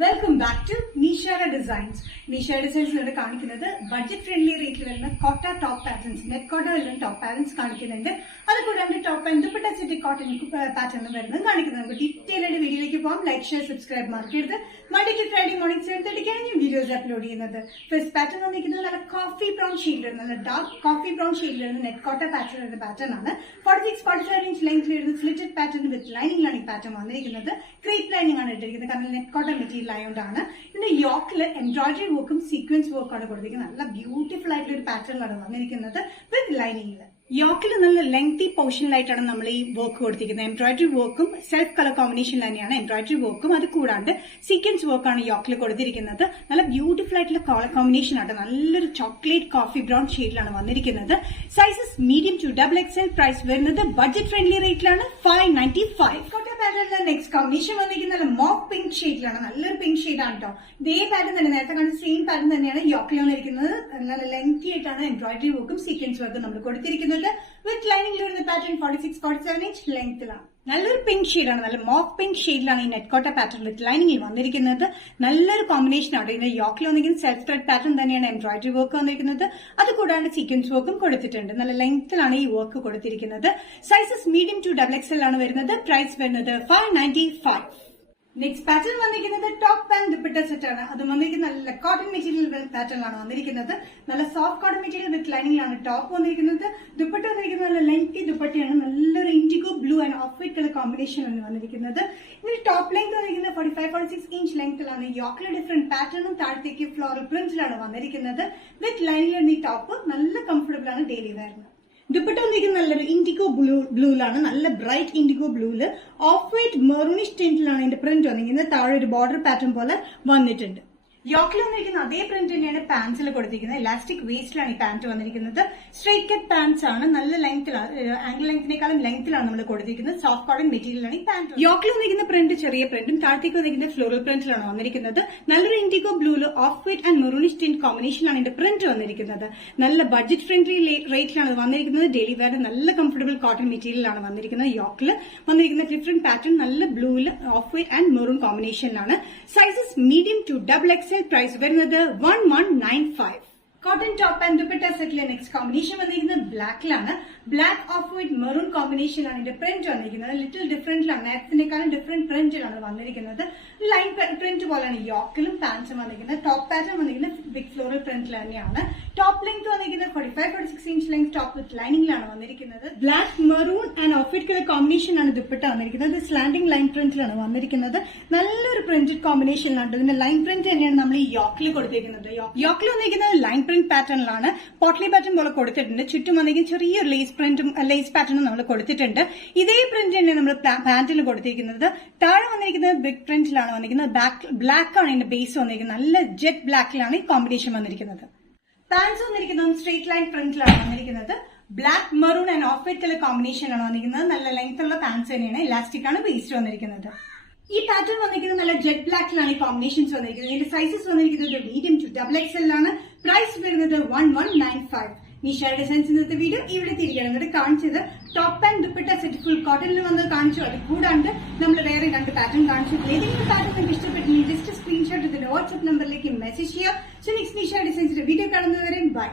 Welcome back to Nishara designs. Nishara ഡിസൈൻസിലൂടെ കാണിക്കുന്നത് budget friendly റേറ്റിൽ വരുന്ന കോട്ട ടോപ്പ് പാറ്റേൺസ്, നെറ്റ് കോട്ട വരുന്ന ടോപ്പ് പാറ്റേൺസ് കാണിക്കുന്നുണ്ട്. അതുകൂടാണ്ട് top and dupatta set cotton pattern വരുന്നത് കാണിക്കുന്നത്. നമുക്ക് ഡീറ്റെയിൽ ആയിട്ട് വീഡിയോയിലേക്ക് പോകാം. ലൈക്ക്, ഷെയർ, സബ്സ്ക്രൈബ് മാർക്കെടുത്ത് മൺഡേ ടു ഫ്രൈഡേ മോർണിംഗ് 7:30 ഞാൻ വീഡിയോസ് അപ്ലോഡ് ചെയ്യുന്നത്. ഫസ്റ്റ് പാറ്റേൺ വന്നിരിക്കുന്നത് നല്ല കോഫി ബ്രൗൺ ഷെയ്ഡിൽ വരുന്ന, നല്ല ഡാർക്ക് കോഫി ബ്രൗൺ ഷെയ്ഡിൽ വരുന്ന നെറ്റ് കോട്ട പാറ്റേൺ വരുന്ന പാറ്റേൺ ആണ്. 46-45 ഇഞ്ച് ലെങ്ത്തിൽ വരുന്ന സ്ലിറ്റഡ് പാറ്റേൺ വിത്ത് ലൈനിങ്ങിലാണ് ഈ പാറ്റേൺ വന്നിരിക്കുന്നത്. ക്രീപ്പ് ലൈനിങ് ആണ് ഇട്ടിരിക്കുന്നത്, കാരണം നെറ്റ് കോട്ട മെറ്റീരിയൽ ആയതുകൊണ്ടാണ്. ഇതിന്റെ യോക്കില് എംബ്രോയിഡറി വർക്കും സീക്വൻസ് വർക്കാണ് കൊടുത്തിരിക്കുന്നത്. നല്ല ബ്യൂട്ടിഫുൾ ആയിട്ടുള്ള ഒരു പാറ്റേണിലാണ് വന്നിരിക്കുന്നത് വിത്ത് ലൈനിങ്ങിൽ. യോക്കിൽ നല്ല ലെങ്തി പോർഷനിലായിട്ടാണ് നമ്മൾ ഈ വർക്ക് കൊടുത്തിരിക്കുന്നത്. എംബ്രോയിഡറി വർക്കും സെൽഫ് കളർ കോമ്പിനേഷൻ തന്നെയാണ് എംബ്രോയിഡറി വർക്കും. അത് കൂടാണ്ട് സീക്വൻസ് വർക്കാണ് യോക്കിൽ കൊടുത്തിരിക്കുന്നത്. നല്ല ബ്യൂട്ടിഫുൾ ആയിട്ടുള്ള കളർ കോമ്പിനേഷൻ ആണ്. നല്ലൊരു ചോക്ലേറ്റ് കോഫി ബ്രൗൺ ഷെയ്ഡിലാണ് വന്നിരിക്കുന്നത്. Sizes medium to XXL. Price വരുന്നത് ബഡ്ജറ്റ് ഫ്രണ്ട്ലി റേറ്റിലാണ് 595. പാറ്റേണിന്റെ നെക്സ്റ്റ് കോമ്പിനേഷൻ വന്നിരിക്കുന്നത് മോഫ് പിങ്ക് ഷെയ്ഡിലാണ്. നല്ലൊരു പിങ്ക് ഷെയ്ഡാണ് കേട്ടോ. ഇതേ പാറ്റേൺ തന്നെ, നേരത്തെ കാണുന്ന സെയിം പാറ്റേൺ തന്നെയാണ് യോക്കിൽ വന്നിരിക്കുന്നത്. നല്ല ലെങ്തി ആയിട്ടാണ് എംബ്രോയിഡറി വർക്കും സീക്വൻസ് വർക്കും നമ്മൾ കൊടുത്തിരിക്കുന്നത്. വിത്ത് ലൈനിംഗ് വരുന്ന പാറ്റേൺ 46-47 ഇഞ്ച് ലെങ്ത്തിലാണ്. നല്ലൊരു പിങ്ക് ഷെയ്ഡാണ്, നല്ല മോഫ് പിങ്ക് ഷെയ്ഡിലാണ് ഈ നെറ്റ് കോട്ട പാറ്റേൺ വിത്ത് ലൈനിങ്ങിൽ വന്നിരിക്കുന്നത്. നല്ലൊരു കോമ്പിനേഷൻ ആണ്. ഇതിന്റെ യോക്കിൽ വന്നിരിക്കുന്ന സെൽഫ് ത്രെഡ് പാറ്റേൺ തന്നെയാണ് എംബ്രോയിഡറി വർക്ക് വന്നിരിക്കുന്നത്. അതുകൂടാണ്ട് സീക്വൻസ് വർക്കും കൊടുത്തിട്ടുണ്ട്. നല്ല ലെങ്ത്തിലാണ് ഈ വർക്ക് കൊടുത്തിരിക്കുന്നത്. സൈസസ് മീഡിയം ടു XXL ആണ് വരുന്നത്. പ്രൈസ് വരുന്നത് 595. നെക്സ്റ്റ് പാറ്റേൺ വന്നിരിക്കുന്നത് ടോപ്പ് ആൻഡ് ദുപ്പട്ട സെറ്റ് ആണ്. അത് വന്നിരിക്കുന്നത് നല്ല കോട്ടൺ മെറ്റീരിയൽ പാറ്റേണിലാണ് വന്നിരിക്കുന്നത്. നല്ല സോഫ്റ്റ് കോട്ടൺ മെറ്റീരിയൽ വിത്ത് ലൈനിങ്ങിലാണ് ടോപ്പ് വന്നിരിക്കുന്നത്. ദുപ്പട്ട വന്നിരിക്കുന്നത് നല്ല ലെങ്തി ദുപ്പട്ടയാണ്. നല്ലൊരു indigo blue and off white colour combination ആണ് വന്നിരിക്കുന്നത്. ഇതിന്റെ ടോപ്പ് ലെങ്ത് വന്നിരിക്കുന്നത് 45-46 ഇഞ്ച് ലെങ്ത്തിലാണ്. യോക്കിലെ ഡിഫറെന്റ് പാറ്റേണും താഴത്തേക്ക് ഫ്ലോറൽ പ്രിന്റിലാണ് വന്നിരിക്കുന്നത്. വിത്ത് ലൈനിങ്ങിലാണ് ഈ ടോപ്പ്. നല്ല കംഫർട്ടബിൾ ആണ് ഡെയിലി വെയറിന്. ദുപ്പട്ട വന്നിരിക്കുന്നത് നല്ലൊരു ഇൻഡിഗോ ബ്ലൂലാണ്. നല്ല ബ്രൈറ്റ് ഇൻഡിഗോ ബ്ലൂല് ഓഫ് വൈറ്റ് മെറൂണിഷ് ടിന്റിലാണ് ഇതിന്റെ പ്രിന്റ് വന്നിരിക്കുന്നത്. താഴെ ഒരു ബോർഡർ പാറ്റേൺ പോലെ വന്നിട്ടുണ്ട്. യോക്കിൽ വന്നിരിക്കുന്ന അതേ പ്രിന്റ് തന്നെയാണ് പാൻസിൽ കൊടുത്തിരിക്കുന്നത്. ഇലാസ്റ്റിക് വേസ്റ്റിലാണ് ഈ പാന്റ് വന്നിരിക്കുന്നത്. സ്ട്രൈറ്റ് കട്ട് പാൻസ് ആണ്. നല്ല ലെങ്ത്തിലാണ്, ആംഗിൾ ലെങ്ത്തിനേക്കാളും ലെങ്ത്തിലാണ് നമ്മൾ കൊടുത്തിരിക്കുന്നത്. സോഫ്റ്റ് കോട്ടൺ മെറ്റീരിയലാണ് ഈ പാന്റ്. യോക്കിൽ വന്നിരിക്കുന്ന പ്രിന്റ് ചെറിയ പ്രിന്റും താഴത്തേക്ക് വന്നിരിക്കുന്ന ഫ്ലോറൽ പ്രിന്റിലാണ് വന്നിരിക്കുന്നത്. നല്ലൊരു ഇൻഡിഗോ ബ്ലൂല് off white and maroonish tint കോമ്പിനേഷനാണ് ഇതിന്റെ പ്രിന്റ് വന്നിരിക്കുന്നത്. നല്ല ബഡ്ജറ്റ് ഫ്രണ്ട്ലി റേറ്റിലാണ് വന്നിരിക്കുന്നത്. ഡെയിലി വെയർ നല്ല കംഫർട്ടബിൾ കോട്ടൺ മെറ്റീരിയലാണ് വന്നിരിക്കുന്നത്. യോക്കിൽ വന്നിരിക്കുന്ന ഡിഫറെന്റ് പാറ്റേൺ നല്ല ബ്ലൂല് ഓഫ് വൈറ്റ് ആൻഡ് മെറൂൺ കോമ്പിനേഷനിലാണ്. Sizes medium to XXL. Price വരുന്നത് 1195. കോട്ടൺ ടോപ്പ് ആൻഡ് ദുപ്പട്ട സെറ്റിലെ നെക്സ്റ്റ് കോമ്പിനേഷൻ വന്നിരിക്കുന്നത് ബ്ലാക്കിലാണ്. ബ്ലാക്ക് ഓഫ് വൈറ്റ് മെറൂൺ കോമ്പിനേഷനാണ് ഇതിന്റെ പ്രിന്റ് വന്നിരിക്കുന്നത്. ലിറ്റിൽ ഡിഫറെന്റിലാണ്, നേരത്തിനേക്കാളും ഡിഫറെന്റ് പ്രിന്റിലാണ് വന്നിരിക്കുന്നത്. ലൈൻ പ്രിന്റ് പോലെയാണ് യോക്കിലും പാൻസും വന്നിരിക്കുന്നത്. ടോപ്പ് പാറ്റേൺ വന്നിരിക്കുന്നത് ബിഗ് ഫ്ലോറൽ പ്രിന്റിൽ തന്നെയാണ്. ടോപ്പ് ലെങ്ത് വന്നിരിക്കുന്നത് 45-46 ഇഞ്ച് ലെങ്ത് ടോപ്പ് വിത്ത് ലൈനിങ്ങിലാണ് വന്നിരിക്കുന്നത്. Black maroon and off white colour കോമ്പിനേഷനാണ് ദുപ്പട്ട വന്നിരിക്കുന്നത്. സ്ലാൻഡിംഗ് ലൈൻ പ്രിന്റിലാണ് വന്നിരിക്കുന്നത്. നല്ലൊരു പ്രിന്റഡ് കോമ്പിനേഷനിലാണ്. ഇതിന്റെ ലൈൻ പ്രിന്റ് തന്നെയാണ് നമ്മൾ ഈ യോക്കിൽ കൊടുത്തിരിക്കുന്നത്. യോക്കിൽ വന്നിരിക്കുന്നത് ലൈൻ പ്രിന്റ് പാറ്റേണിലാണ്. പോട്ട്ലി പാറ്റേൺ പോലെ കൊടുത്തിട്ടുണ്ട്. ചുറ്റും വന്നിരിക്കുന്ന ചെറിയൊരു ലേസ് പ്രിന്റും ലേസ് പാറ്റേണും നമ്മൾ കൊടുത്തിട്ടുണ്ട്. ഇതേ പ്രിന്റ് തന്നെയാണ് നമ്മൾ പാന്റിൽ കൊടുത്തിരിക്കുന്നത്. താഴെ വന്നിരിക്കുന്നത് ബിഗ് പ്രിന്റിലാണ് വന്നിരിക്കുന്നത്. ബ്ലാക്ക് ആണ് ഇതിന്റെ ബേസ് വന്നിരിക്കുന്നത്. നല്ല ജെറ്റ് ബ്ലാക്കിലാണ് ഈ കോമ്പിനേഷൻ വന്നിരിക്കുന്നത്. പാൻസ് വന്നിരിക്കുന്നത് സ്ട്രേറ്റ് ലൈൻ പ്രിന്റിലാണ് വന്നിരിക്കുന്നത്. Black maroon and off white colour കോമ്പിനേഷനാണ് വന്നിരിക്കുന്നത്. നല്ല ലെങ്ത് ഉള്ള പാൻസ് തന്നെയാണ്. ഇലാസ്റ്റിക് ആണ് വേസ്റ്റ് വന്നിരിക്കുന്നത്. ഈ പാറ്റേൺ വന്നിരിക്കുന്നത് നല്ല ജെറ്റ് ബ്ലാക്കിലാണ് ഈ കോമ്പിനേഷൻസ് വന്നിരിക്കുന്നത്. ഇതിന്റെ സൈസസ് വന്നിരിക്കുന്നത് മീഡിയം ടു XXL ആണ്. പ്രൈസ് വരുന്നത് 1195. നിഷാര ഡിസൈൻസ് ഇന്നത്തെ വീഡിയോ ഇവിടെ തിരികെ കാണിച്ചത് top and dupatta set full കോട്ടണിൽ വന്ന് കാണിച്ചു. അത് കൂടാണ്ട് നമ്മൾ വേറെ 2 പാറ്റേൺ കാണിച്ചു. ഏതെങ്കിലും പാറ്റേൺ നിങ്ങൾക്ക് ഇഷ്ടപ്പെട്ടെങ്കിൽ ജസ്റ്റ് സ്ക്രീൻഷോട്ട് ഇതിന്റെ വാട്സ്ആപ്പ് നമ്പറിലേക്ക് മെസ്സേജ് ചെയ്യുക. സോ നെക്സ്റ്റ് നിഷാര ഡിസൈൻസിന്റെ വീഡിയോ കാണുന്നതുവരെ ബൈ.